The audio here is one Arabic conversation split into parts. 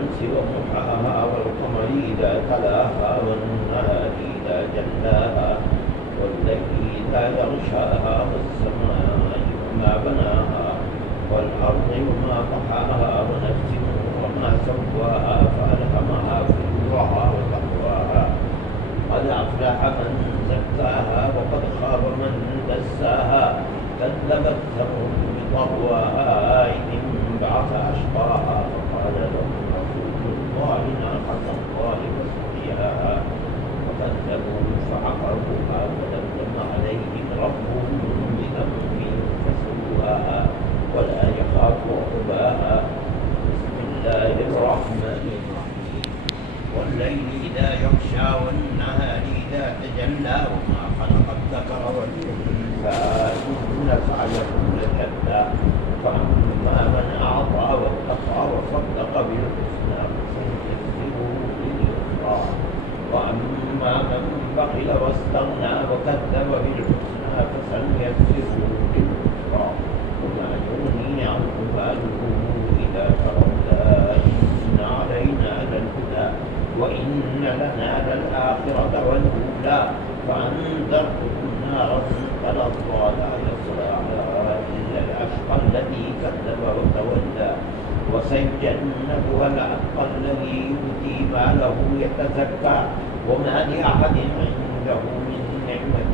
والشمس وضحاها والقمر إذا تلاها والنهار إذا جلاها والليل إذا يغشاها والسماء وما بناها والأرض وما طحاها ونفس وما سواها فألهمها فجورها وتقواها قد أفلح من زكاها وقد خاب من دساها كذبت ثمود بطغواها إذ انبعث أشقاها فقال لهم رسول الله ناقة الله وسقياها فكذبوه فعقروها فدمدم عليهم ربهم بذنبهم فسواها ولا يخاف عقباها. بسم الله الرحمن الرحيم والليل إذا يغشى والنهار إذا تجلى وما خلق الذكر والأنثى إن سعيكم لشتى فأما من أعطى واتقى وصدق بالحسنى فسنيسره لليسرى وأما من بخل واستغنى وكذب بالحسنى فسنيسره لليسرى وما يغني عنه ماله إذا تولى إن علينا للهدى وإن لنا للآخرة والأولى فأنذرتكم نارا تلظى لا يصلاها إلا الأشقى الذي كذب وتولى وسيجنبها الأتقى الذي يؤتي ماله يتزكى وما لأحد عنده من نعمة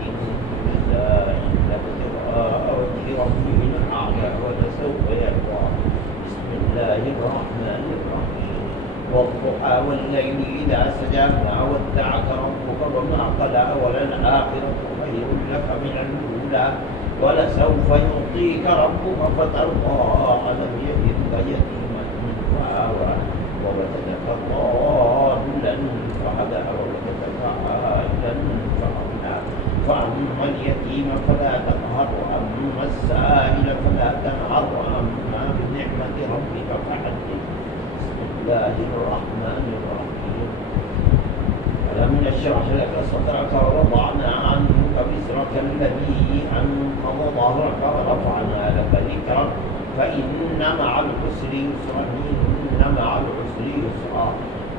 تجزى إلا ابتغاء وجه ربه الأعلى ولسوف يرضى. بسم الله الرحمن الرحيم والضحى والليل إذا سجى ما ودعك ربك وما قلى وللآخرة خير لك من الأولى ولسوف يعطيك ربك فترضى ألم يجدك يتيما فآوى ووجدك ضالا فهدى ووجدك عائلا فأغنى فأما اليتيم فلا تقهر وأما السائل فلا تنهر وأما بنعمة ربك فحدث. بسم الله الرحمن الرحيم ألم نشرح لك صدرك ووضعنا عنك وزرك الذي أنقض ظهرك ورفعنا لك ذكرك فإن مع العسر يسرا إن مع العسر يسرا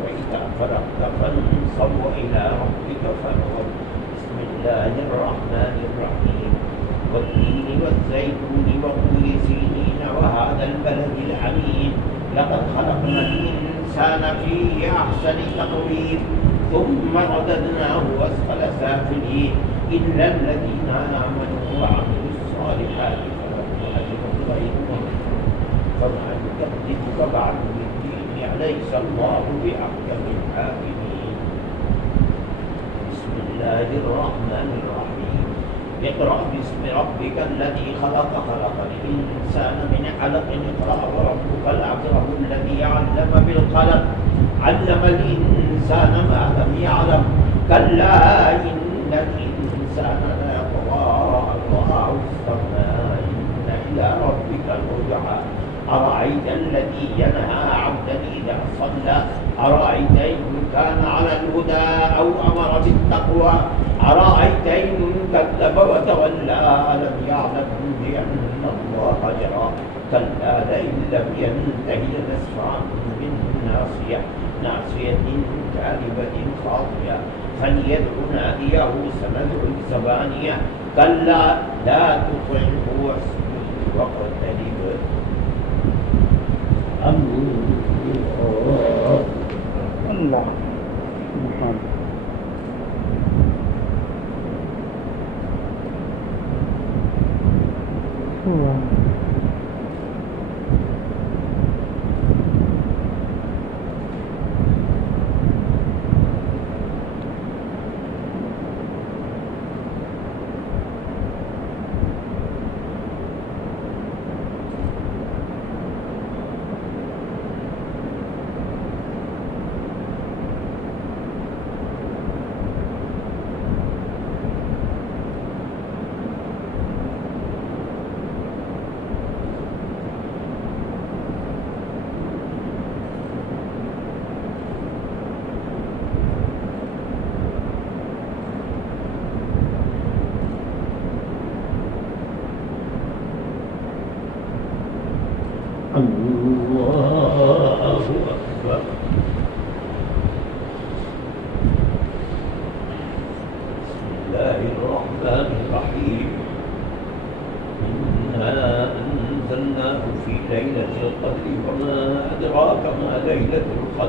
وإذا فرغت فانصب وإلى ربك فارغب. بسم الله الرحمن الرحيم والتين والزيتون وطور سينين وهذا البلد العميد لقد خلقنا الإنسان في أحسن تقويم ثم رددناه أسفل سافلين إلا الذين آمنوا وعملوا الصالحات فلهم أجر غير ممنون فما يكذبك بعد بالدين أليس الله بأحكم الحاكمين. بسم الله الرحمن الرحيم اقرأ باسم ربك الذي خلق خلق الإنسان من علق اقرأ وربك الأكرم الذي علم بالقلم علم الإنسان ما لم يعلم كلا إن الإنسان ليطغى أن رآه استغنى إن إلى ربك الرجعى أرأيت الذي ينهى عبدا إذا صلى أرأيت إن كان على الهدى أو أمر بالتقوى أرأيت إن كذب وتولى ألم يعلم بأن الله يرى كلا لئن لم ينته لنسفعا بالناصية ناصية كاذبة خاطئة فليدع ناديه سندع الزبانية كلا لا تطعه واسجد واقترب. الله محمد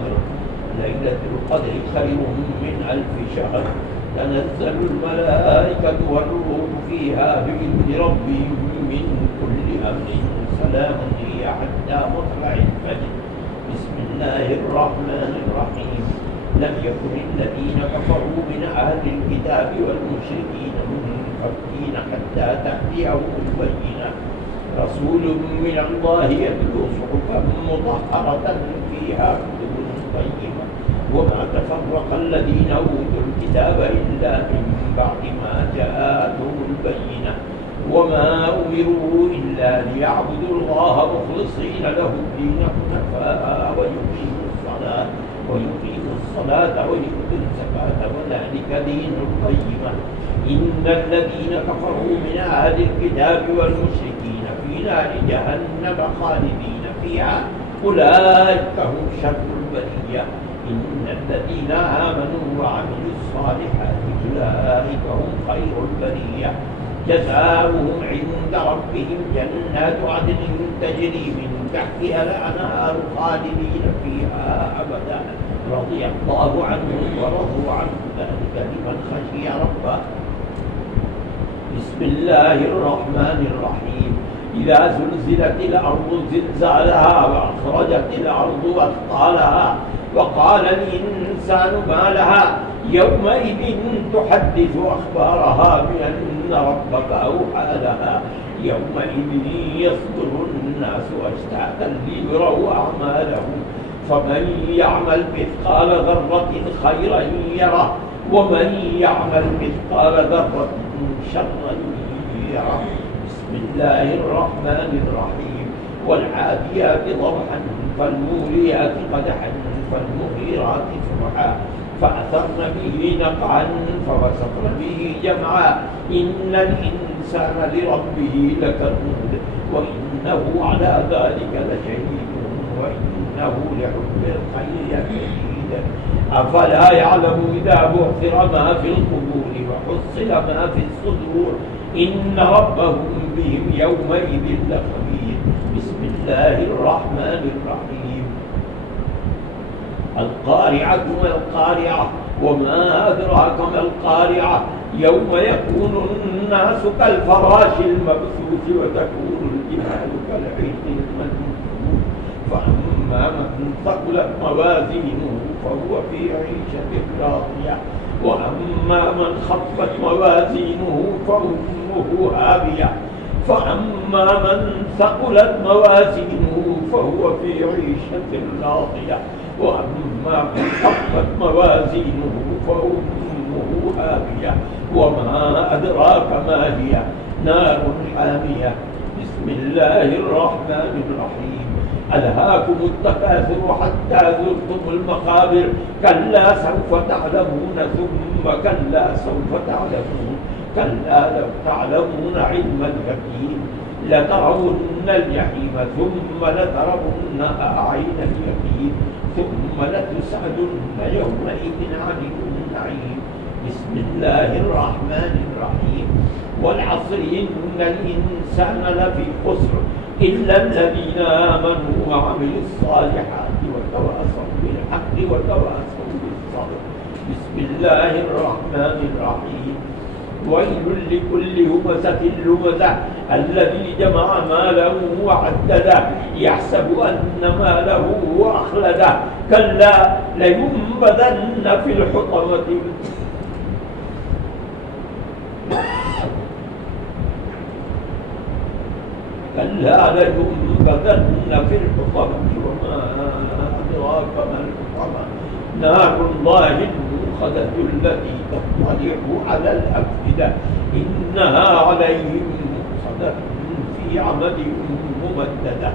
القدر. ليلة القدر خير من 1000 شهر. تنزل الملائكة والروح فيها بإذن ربهم من كل أمر. سلام هي حتى مطلع الفجر. بسم الله الرحمن الرحيم. لم يكن الذين كفروا من أهل الكتاب والمشركين منفكين حتى تأتيهم البينة. رسول من الله يتلو صحفا مطهرة فيها كتب قيمة. وما تفرق الذين أوتوا الكتاب إلا من بعد ما جاءتهم البينة. وما أمروا إلا ليعبدوا الله مخلصين له الدين حنفاء ويقيموا الصلاة ويؤتوا الزكاة وذلك دين القيمة. إن الذين كفروا من أهل الكتاب والمشركين في نار جهنم خالدين فيها أولئك هم شر البرية. إن الذين آمنوا وعملوا الصالحات أولئك هم خير البرية. جزاؤهم عند ربهم جنات عدن تجري من تحتها الأنهار خالدين فيها أبدا. رضي الله عنهم ورضوا عنه ذلك لمن خشي ربه. بسم الله الرحمن الرحيم. إذا زلزلت الأرض زلزالها وأخرجت الأرض أثقالها وقال الإنسان ما لها يومئذ تحدث أخبارها بأن ربك أوحى لها. يومئذ يصدر الناس أشتاتا ليروا أعمالهم. فمن يعمل مثقال ذرة خيرا يره ومن يعمل مثقال ذرة شرا يره. بسم الله الرحمن الرحيم. والعاديات ضبحا فالموريات قدحا فالمغيرات صبحا فأثرن به نقعا فوسطن به جمعا. إن الإنسان لربه لكنود وإنه على ذلك لشهيد وإنه لحب الخير شديد. أفلا يعلم إذا بعثر ما في القبور وحصل ما في الصدور إن ربهم بهم يومئذ لخبير. بسم الله الرحمن الرحيم. القارعة ما القارعة وما أدراك ما القارعة. يوم يكون الناس كالفراش المبثوث وتكون الجبال كالعهن المنفوش. فأما من ثقلت موازينه فهو في عيشة راضية وأما من خفت موازينه فأمه هاوية. فأما من ثقلت موازينه فهو في عيشة راضية وأما من خفت موازينه فأمه هاوية. وما أدراك ما هي نار حامية. بسم الله الرحمن الرحيم. ألهاكم التكاثر حتى زرتم المقابر. كلا سوف تعلمون ثم كلا سوف تعلمون. كلا لو تعلمون علم اليقين لترون الجحيم ثم لترونها عين اليقين ثم لتسألن يومئذ عن النعيم. بسم الله الرحمن الرحيم. والعصر إن الإنسان لفي خسر إلا الذين آمنوا وعملوا الصالحات وتواصوا بالحق وتواصوا بالصبر. بسم الله الرحمن الرحيم. ويل لكل همزة لمزة الذي جمع ماله وعدده يحسب أن ماله أخلده. كلا لينبذن في الحطمة. كلا لينبذن في الحطمة. وما أدراك ما الحطمة. نار الله الموقدة التي تطلع على الأفئدة. إنها عليهم مؤصدة في عمد ممددة.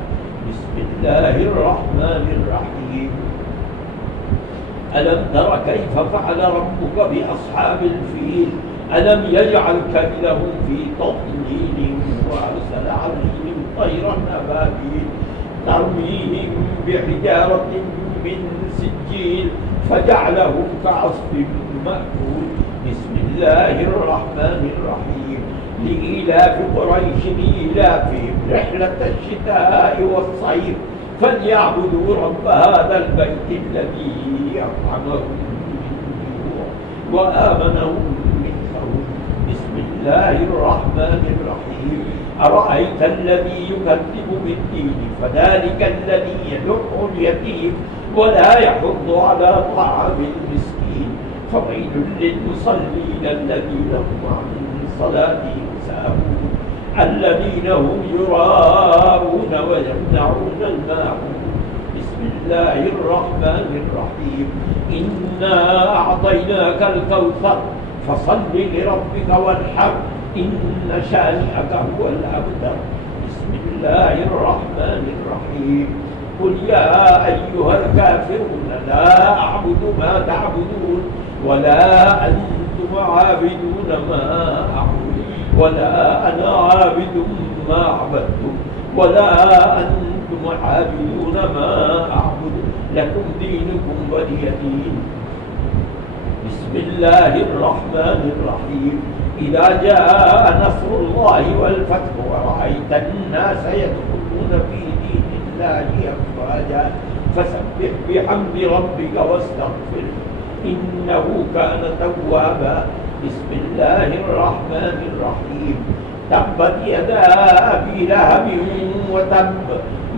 بسم الله الرحمن الرحيم. ألم تر كيف فعل ربك بأصحاب الفيل. ألم يجعل كيدهم في تضليل وأرسل عليهم طيرا أبابيل ترميهم بحجارة من سجيل فجعلهم كعصف مأكول. بسم الله الرحمن الرحيم. لإيلاف قريش إيلافهم رحلة الشتاء والصيف فليعبدوا رب هذا البيت الذي أطعمهم من جوع وآمنهم من خوف. بسم الله الرحمن الرحيم. أرأيت الذي يكذب بالدين فذلك الذي يدع اليتيم ولا يحض على طعام المسكين. فويل للمصلين الذين هم عن صلاتهم ساهون الذين هم يراءون ويمنعون الماعون. بسم الله الرحمن الرحيم. إنا أعطيناك الكوثر فصل لربك وانحر إن شانئك هو الأبتر. بسم الله الرحمن الرحيم. قل يا أيها الكافرون لا أعبد ما تعبدون ولا أنتم عابدون ما أعبد ولا أنا عابد ما عبدتم ولا أنتم عابدون ما أعبد لكم دينكم ولي دين. بسم الله الرحمن الرحيم. إذا جاء نصر الله والفتح ورأيت الناس يدخلون في دين الله أفواجا فسبح بحمد ربك واستغفره إنه كان توابا. بسم الله الرحمن الرحيم. تبت يدا أبي لهب وتب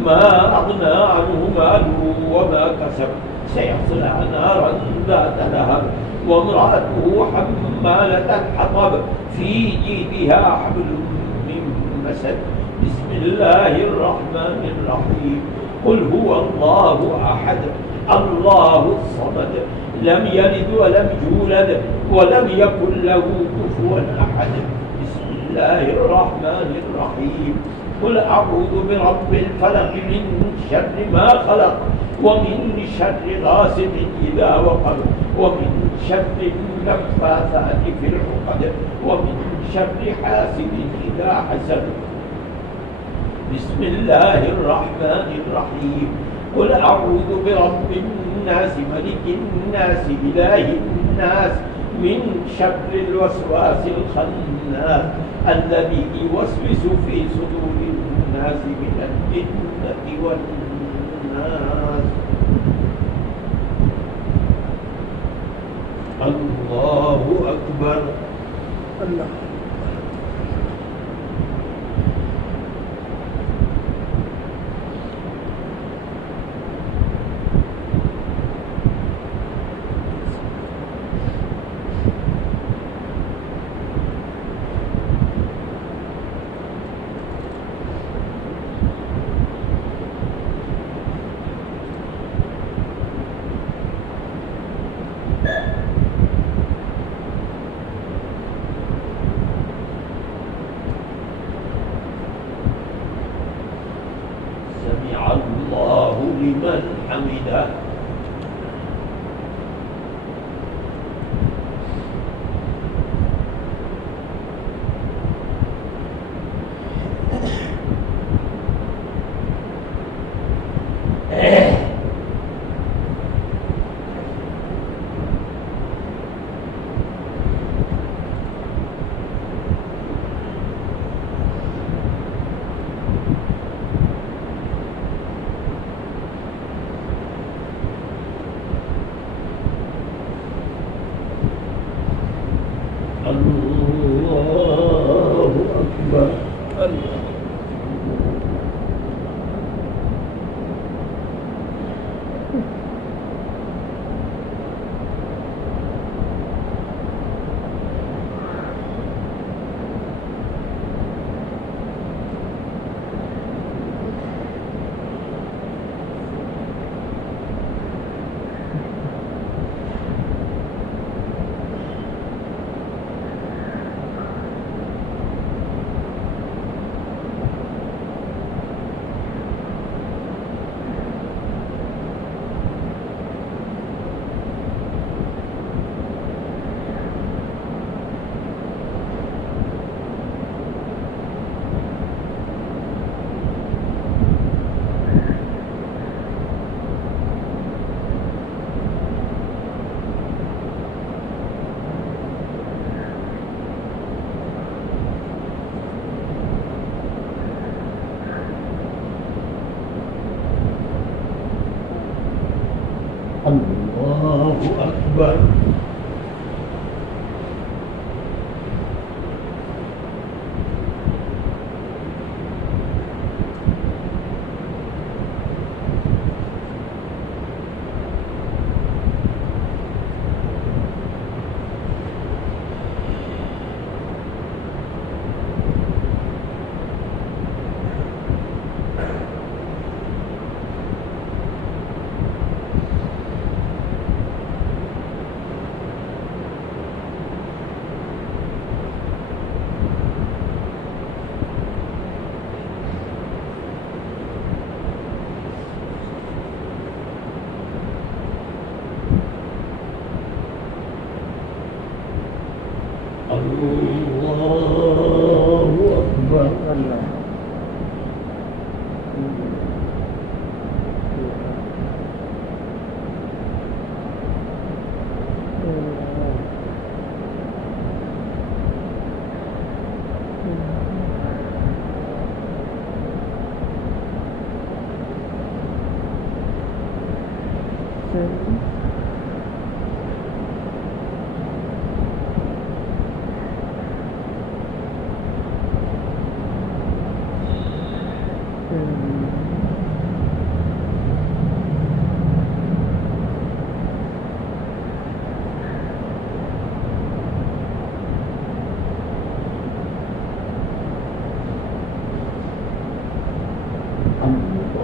ما أغنى عنه ماله وما كسب سيصلى نارا ذات لهب وامرأته حمالة الحطب في جيدها حبل من مسد. بسم الله الرحمن الرحيم. قل هو الله أحد الله الصمد لم يلد ولم يولد ولم يكن له كفوا أحد. بسم الله الرحمن الرحيم. قل أعوذ برب الفلق من شر ما خلق ومن شر غاسق إذا وقب ومن شر النفاثات في العقد ومن شر حاسد إذا حسد. بسم الله الرحمن الرحيم. قل أعوذ برب الناس ملك الناس إله الناس من شر الوسواس الخناس الذي يوسوس في صدور الناس من الجنة والناس. الله أكبر. الله. سمع الله لمن حمده. الله أكبر. الله. الله أكبر. الله أكبر.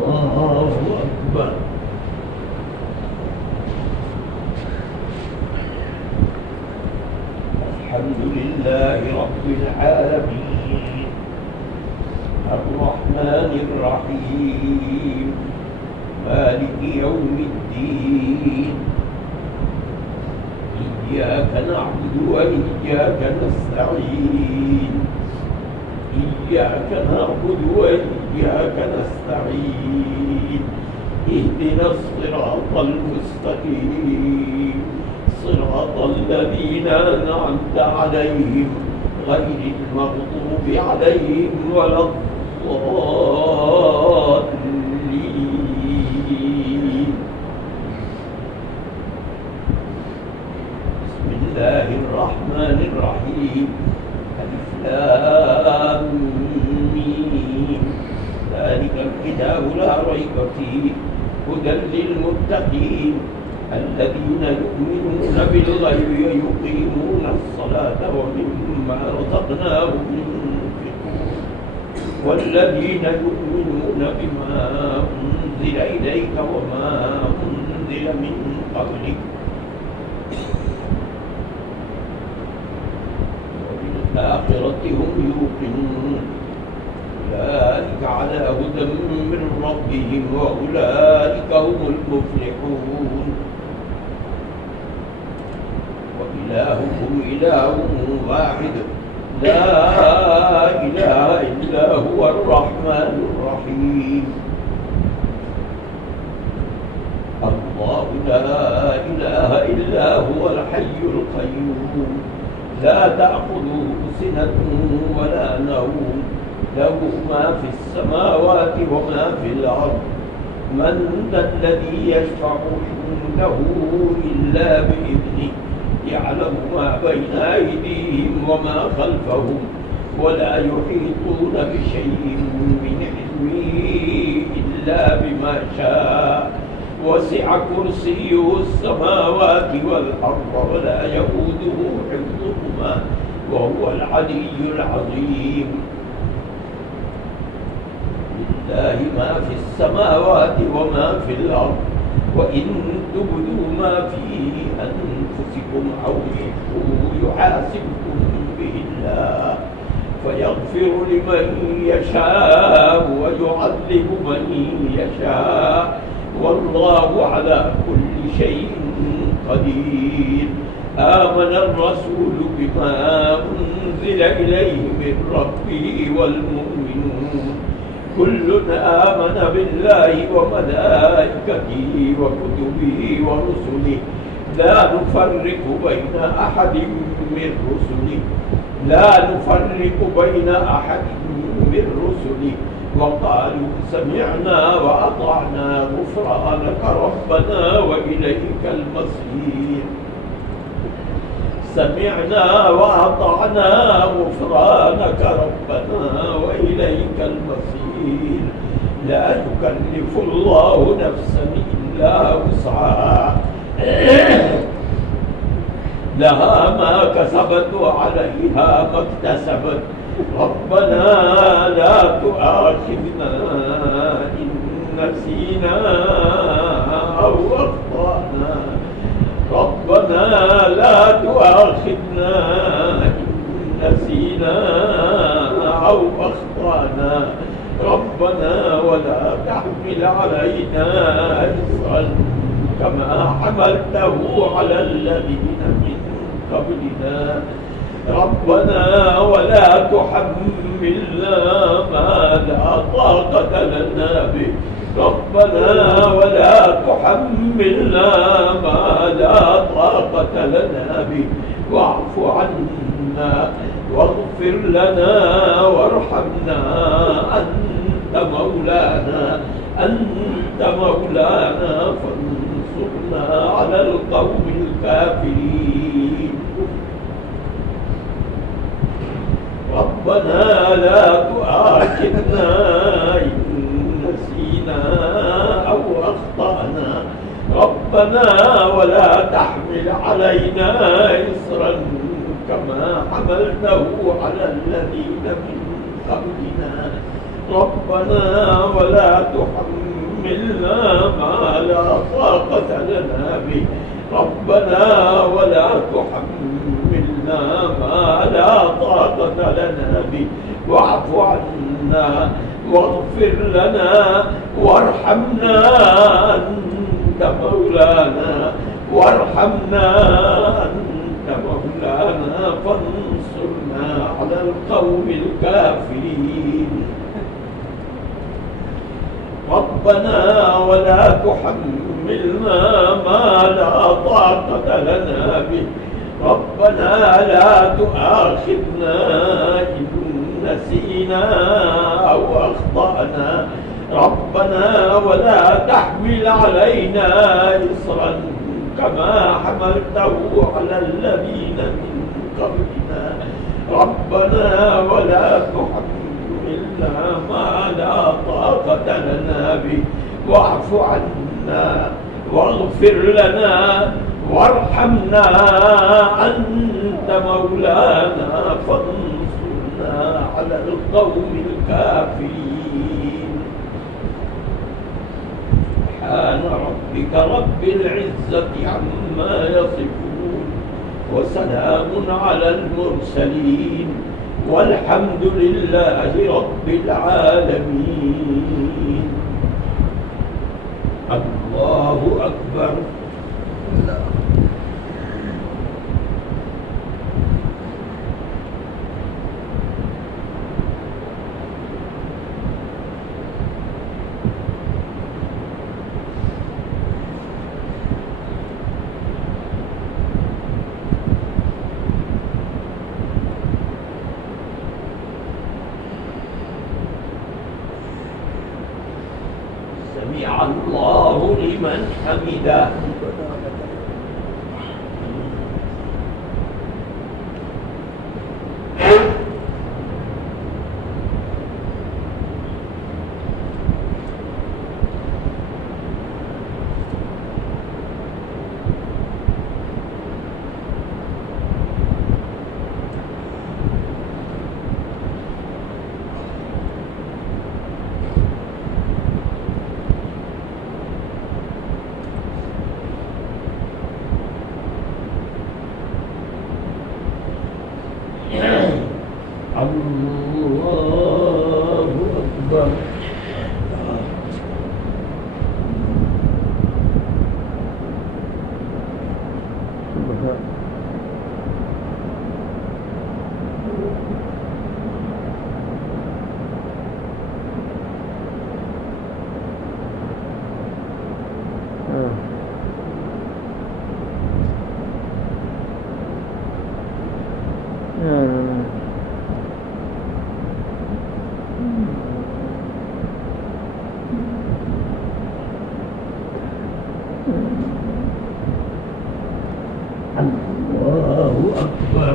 الله أكبر. الحمد لله رب العالمين الرحمن الرحيم مالك يوم الدين إياك نعبد وإياك نستعين إياك نعبد وإياك نستعين اهدنا الصراط المستقيم صراط الذين أنعمت عليهم غير المغضوب عليهم ولا الضالين. بسم الله الرحمن الرحيم. ألف لام ميم ذلك الكتاب لا ريب فيه هدى للمتقين الذين يؤمنون بالغيب ويقيمون الصلاة ومما رزقناهم ينفقون والذين يؤمنون بما أنزل إليك وما أنزل من قبلك وبالآخرة هم يوقنون أولئك على هدى من ربهم وأولئك هم المفلحون. وإلهكم إله واحد لا إله إلا هو الرحمن الرحيم. الله لا إله إلا هو الحي القيوم لا تأخذه سنة ولا نوم له ما في السماوات وما في الأرض من ذا الذي يشفع عنده إلا بإذنه يعلم ما بين أيديهم وما خلفهم ولا يحيطون بشيء من علمه إلا بما شاء وسع كرسيه السماوات والأرض ولا يؤوده حفظهما وهو العلي العظيم. لله ما في السماوات وما في الأرض وإن تبدوا ما في أنفسكم أو تخفوه يحاسبكم به الله فيغفر لمن يشاء ويعذب من يشاء والله على كل شيء قدير. آمن الرسول بما أنزل إليه من ربه والمؤمنون كل آمن بالله وملائكته وكتبه ورسله لا نفرق بين أحد من رسله وقالوا سمعنا وأطعنا غفرانك ربنا وإليك المصير. سمعنا وأطعنا غفرانك ربنا وإليك المصير. لا يكلف الله نفسا إلا وسعها لها ما كسبت وعليها ما اكتسبت. ربنا لا تؤاخذنا إن نسينا أو أخطأنا. ربنا لا تؤاخذنا إن نسينا أو أخطأنا. ربنا ولا تحمل علينا إصرا كما حملته على الذين من قبلنا. ربنا ولا تحملنا ما لا طاقة لنا به. ربنا ولا تحملنا ما لا طاقة لنا به واعف عنا واغفر لنا وارحمنا. أنت مولانا فانصرنا على القوم الكافرين. ربنا لا تؤاخذنا إن نسينا أو أخطأنا. ربنا ولا تحمل علينا إصرا كما حملته على الذين من قبلنا. ربنا ولا تحملنا ما لا طاقة لنا به. ربنا ولا تحملنا ما لا طاقة لنا به واعف عنا واغفر لنا وارحمنا. أنت مولانا فانصرنا على القوم الكافرين. ربنا ولا تحملنا ما لا طاقة لنا به. ربنا لا تؤاخذنا إن نسينا أو أخطأنا. ربنا ولا تحمل علينا إصرا كما حملته على الذين من قبلنا. ربنا ولا تحملنا ما لا طاقة لنا به واعف عنا واغفر لنا وارحمنا. أنت مولانا فانصرنا على القوم الكافرين. سبحان ربك رب العزة عما يصفون وسلام على المرسلين والحمد لله رب العالمين. الله أكبر. سمع الله لمن حمده. الله أكبر. الله أكبر.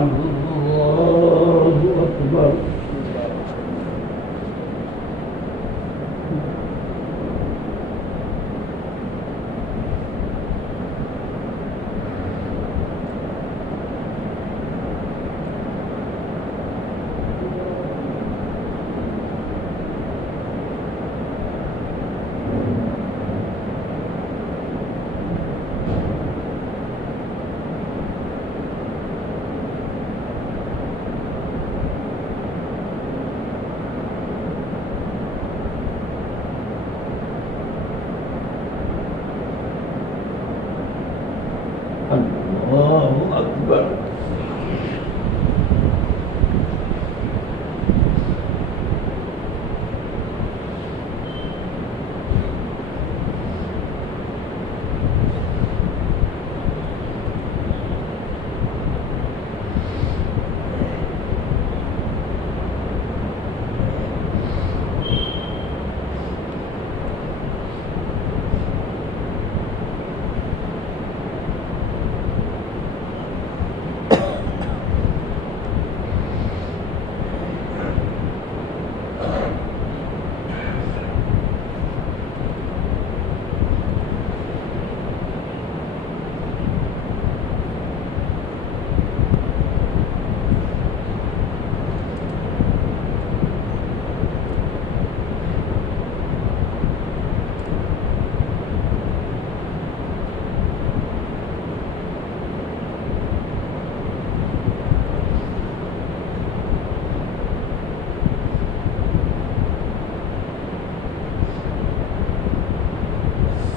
الله أكبر. الله أكبر.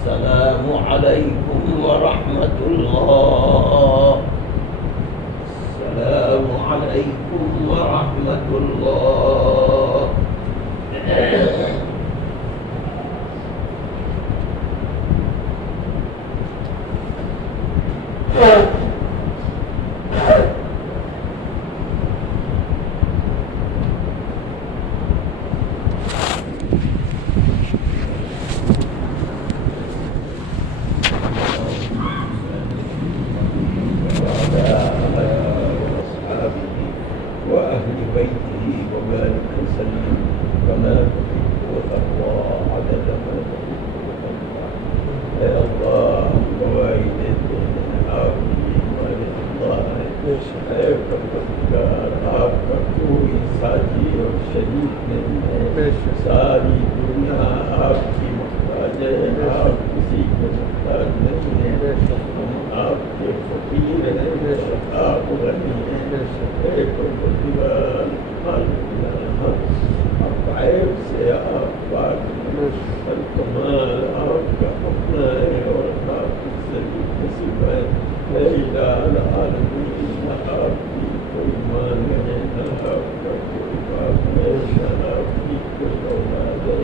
السلام عليكم ورحمة الله. السلام عليكم ورحمة الله. وأهل بيته وبارك وسلم كما تحب وترضى عدد ما تحب وترضى. يا الله ووالدتنا آمين والد الله आपका कोई साथी और शरीक नहीं है। सारी दुनिया आपकी मुहताज है, आप किसी को मुहताज नहीं है। हम आपके फकीर हैं, आप गनी हैं। ऐब से आप पाक हैं, कमाल आपका अपना है और आप सभी नसीब है। आपकी कोई मान है, न आपका कोई बाप है, न आपकी कोई औलाद है।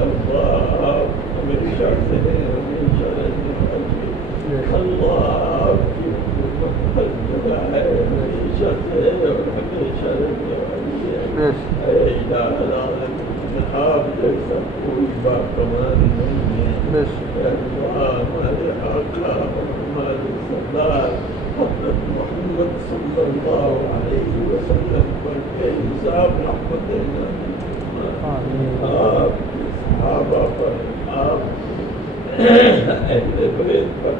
अल्लाह आप हमेशा से हैं, हमेशा रहने वाले। अल्लाह आपकी हुकूमत हर जगह है, हमेशा से है और हमेशा रहने वाली है। आप जैसा कोई बाकमाल नहीं है। अल्लाह हमारे आका और हमारे सरदार हज़रत मोहम्मद सल्लल्लाहु अलैहि वसल्लम पर बेहिसाब रहमतें नाज़िल। आपके सहाबा पर, आपके अहले बैत पर,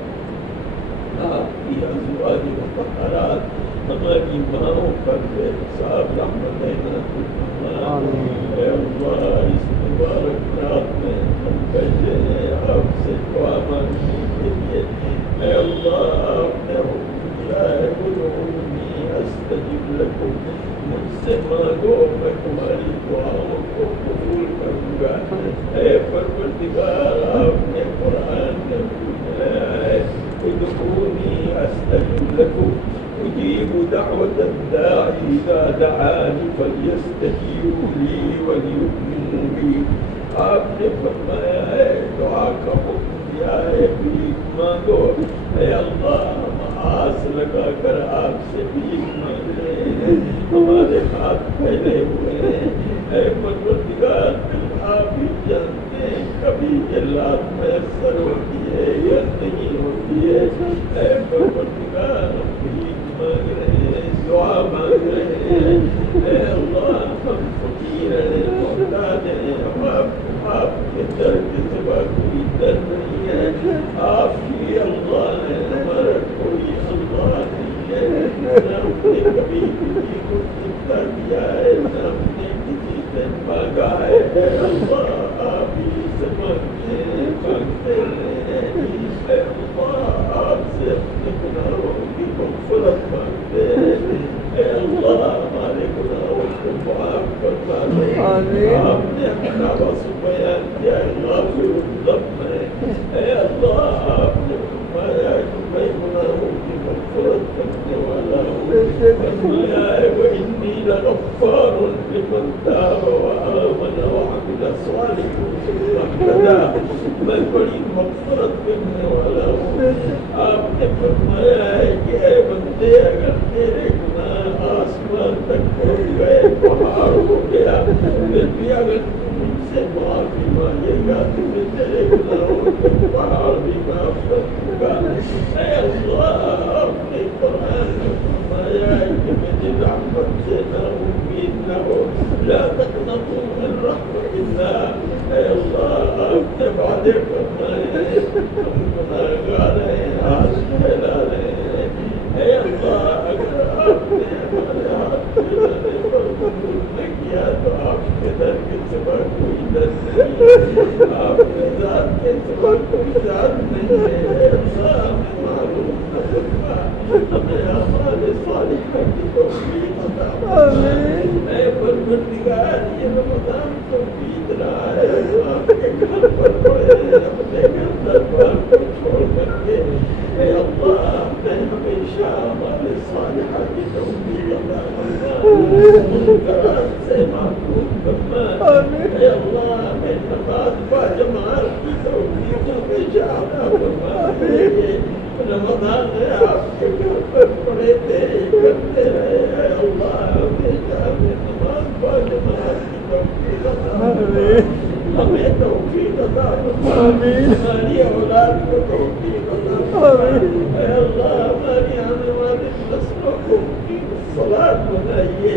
आपकी अज़वाज मुतहहरात, हमारी माओं पर बेहिसाब रहमतें नाज़िल फरमा। अल्लाह इस मुबारक रात में हम बैठे हैं आपसे दुआ मांगने के लिए। دعاني فليستجيبوا لي وليؤمنوا بي. आपने फरमाया है दुआ का हुक्म दिया है, भीख मांगो। अल्लाह हम आस लगा कर आपसे भीख मांग रहे हैं, हमारे हाथ फैले हुए हैं। परवरदिगार आप ही जानते हैं कभी ये लात मैसर होती है या नहीं होती है। परवरदिगार हम भीख मांग रहे हैं, दुआ मांग रहे हैं। अल्लाह हम फकीर हैं, मोहताज हैं, आपके दर के सिवा कोई दर नहीं है। आप ही अल्लाह है, हमारा कोई अल्लाह नहीं है। न हमने कभी किसी को सिद्धा किया है, न हमने किसी से मांगा है। अल्लाह आप ही से मांगते हैं। अल्लाह आपसे अपने गुनाहों की मग़फ़िरत मांगते हैं। अल्लाह हमारे गुनाहों को माफ़ फरमा दे। आपने अपना वस्फ़ बयान किया गाफ़िरुज़्ज़ंब है। अल्लाह आपने फरमाया कि मैं गुनाहों की मग़फ़िरत करने वाला हूँ। फरमाया है वइन्नी लगफ़्फ़ारुन लिमन ताब व आमन व अमिल सालिहन सुम्मा इहतदा। मैं बड़ी मग़फ़िरत करने वाला हूँ। आपने फरमाया है कि ऐ बंदे अगर तेरे गुनाह आसमान तक पहुँच गए, पहाड़ हो गया, फिर भी अगर मुझसे माफ़ी मांगेगा तो मैं तेरे गुनाहों के पहाड़ भी माफ़ कर दूंगा। अल्लाह आपने कुरान में फरमाया है कि मुझे रहमत से ना उम्मीद न हो, ला तक़नतू मिन रहमतिल्लाह। अल्लाह आपने वादे फरमाए हैं, हम गुनाहगार हैं, हाथ फैला रहे हैं। अल्लाह अगर आपने हमारे हाथ फैलाने पर कबूल न किया तो आपके दर के सिवा कोई दर नहीं, आपके ज़ात के सिवा कोई ज़ात नहीं है। अल्लाह हमें मालूम न फरमा, हमें हमारे सालिहा की तौफीक अता फरमा। ऐ परवरदिगार ये रमज़ान तो बीत रहा है, आपके घर पर पड़े हैं, अपने घर दरबार को छोड़ करके। अल्लाह हमें हमेशा हमारे सालिहा की तौफीक अता फरमा, मुनकरात से महफूज़ फरमा। अल्लाह हमें नमाज़ बाजमात की तौफीक हमेशा अता फरमा। रमज़ान में आपके घर पर पड़े थे, करते रहे। अल्लाह हमेशा हमें नमाज़ बाजमात की तौफीक अता फरमा, हमें तौफीक अता फरमा, हमारी औलाद को तौफीक अता फरमा। अल्लाह हमारी आने वाली नस्लों को सलात बनाइए।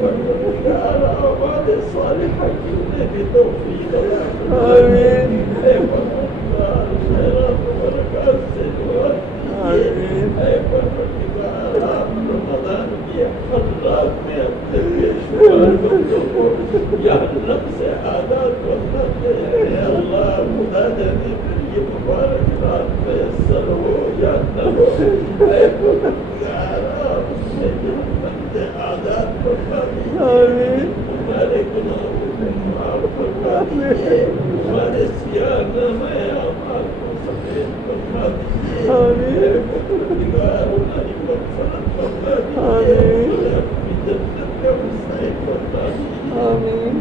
परवरदिगार हमारे सालिहा की उन्हें भी तौफीक अता फरमाइए। परवरदिगार खैरात व बरक़ात से दुआ कीजिए। परवरदिगार आप रमज़ान की हर रात में अपने बेशुमार बंदों को जहन्नम से आज़ाद फरमाते हैं। अल्लाह खुदा जाने फिर ये मुबारक रात मयस्सर हो या न हो। परवरदिगार आप उससे जहन्नम से आज़ाद फरमा दीजिए, हमारे गुनाहों को माफ़ फरमा दीजिए, हमारे सियाहनामे अमाल को सफ़ेद फरमा दीजिए। परवरदिगार हमारी मग़फ़िरत फरमा दीजिए, अपनी जन्नत का मुस्तहिक़ फरमा दीजिए।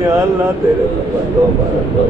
या अल्लाह तेरे Allah